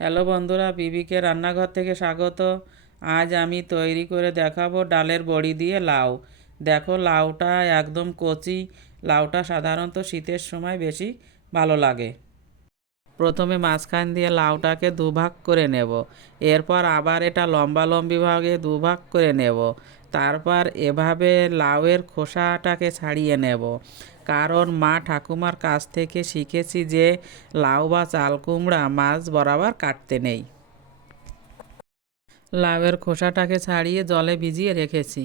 Hello বন্ধুরা, বিবিকে রান্নাঘর থেকে স্বাগত। আজ আমি তৈরি করে দেখাবো ডালের বড়ি দিয়ে লাউ। দেখো, লাউটা একদম কচি। লাউটা সাধারণত শীতের সময় বেশি ভালো লাগে। প্রথমে মাঝখান দিয়ে লাউটাকে দুভাগ করে নেব। এরপর আবার এটা লম্বা লম্বি ভাগে দুভাগ করে নেব। তারপর এভাবে লাউয়ের খোসাটাকে ছাড়িয়ে নেব। কারণ মা ঠাকুমার কাছ থেকে শিখেছি যে লাউ বা চাল কুমড়া মাছ বরাবর কাটতে নেই। লাউয়ের খোসাটাকে ছাড়িয়ে জলে ভিজিয়ে রেখেছি।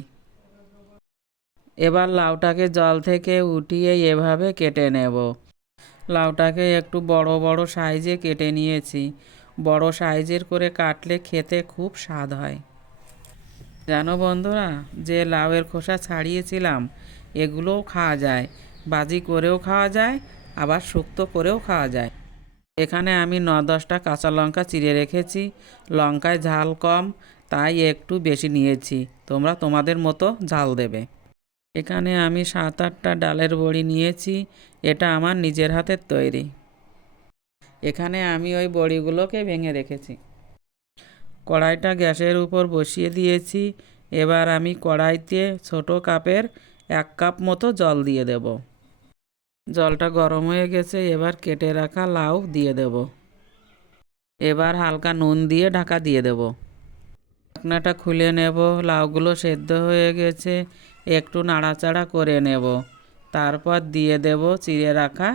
এবার লাউটাকে জল থেকে উঠিয়ে এভাবে কেটে নেব। লাউটাকে একটু বড় বড় সাইজে কেটে নিয়েছি। বড় সাইজের করে কাটলে খেতে খুব স্বাদ হয়। জানো বন্ধুরা, যে লাউয়ের খোসা ছাড়িয়েছিলাম, এগুলোও খাওয়া যায়। বাজি করেও খাওয়া যায়, আবার শুক্তো করেও খাওয়া যায়। এখানে আমি ন দশটা কাঁচা লঙ্কা চিড়ে রেখেছি। লঙ্কায় ঝাল কম, তাই একটু বেশি নিয়েছি। তোমরা তোমাদের মতো ঝাল দেবে। এখানে আমি সাত আটটা ডালের বড়ি নিয়েছি, এটা আমার নিজের হাতের তৈরি। এখানে আমি ওই বড়িগুলোকে ভেঙে রেখেছি। কড়াইটা গ্যাসের উপর বসিয়ে দিয়েছি, এবার আমি কড়াইতে ছোট কাপের এক কাপ মতো জল দিয়ে দেব। জলটা গরম হয়ে গেছে, এবার কেটে রাখা লাউ দিয়ে দেব। এবার হালকা নুন দিয়ে ঢাকা দিয়ে দেব। ঢাকনাটা খুলে নেব, লাউগুলো সেদ্ধ হয়ে গেছে, একটু নাড়াচাড়া করে নেব। তারপর দিয়ে দেব চিড়ে রাখা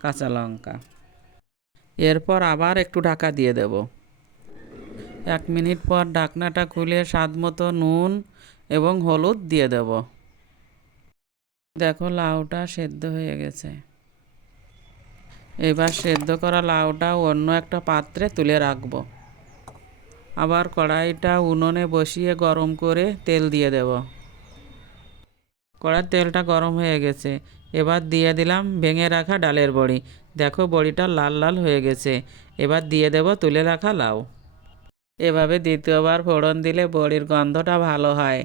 কাঁচা লঙ্কা। এরপর আবার একটু ঢাকা দিয়ে দেব। এক মিনিট পর ঢাকনাটা খুলে স্বাদ মতো নুন এবং হলুদ দিয়ে দেব। দেখো লাউটা সেদ্ধ হয়ে গেছে। এবার সেদ্ধ করা লাউটা অন্য একটা পাত্রে তুলে রাখব। আবার কড়াইটা উনুনে বসিয়ে গরম করে তেল দিয়ে দেব। কড়ার তেলটা গরম হয়ে গেছে। এবার দিয়ে দিলাম ভেঙে রাখা ডালের বড়ি। দেখো বড়িটা লাল লাল হয়ে গেছে। এবার দিয়ে দেব তুলে রাখা লাউ। এভাবে দ্বিতীয়বার ফোড়ন দিলে বড়ির গন্ধটা ভালো হয়।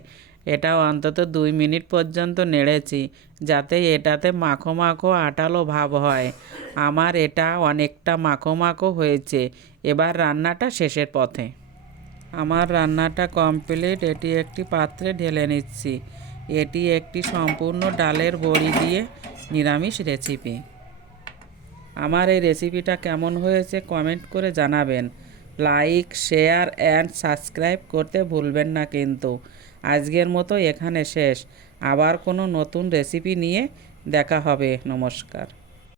এটা অন্তত দুই মিনিট পর্যন্ত নেড়েছি, যাতে এটাতে মাখো মাখো আটালো ভাব হয়। আমার এটা অনেকটা মাখো মাখো হয়েছে। এবার রান্নাটা শেষের পথে। আমার রান্নাটা কমপ্লিট এটি একটি পাত্রে ঢেলে নিচ্ছি। এটি একটি সম্পূর্ণ ডালের বড়ি দিয়ে নিরামিষ রেসিপি আমার এই রেসিপিটা কেমন হয়েছে কমেন্ট করে জানাবেন। লাইক শেয়ার অ্যান্ড সাবস্ক্রাইব করতে ভুলবেন না কিন্তু। আজকের মতো এখানে শেষ। আবার কোনো নতুন রেসিপি নিয়ে দেখা হবে। নমস্কার।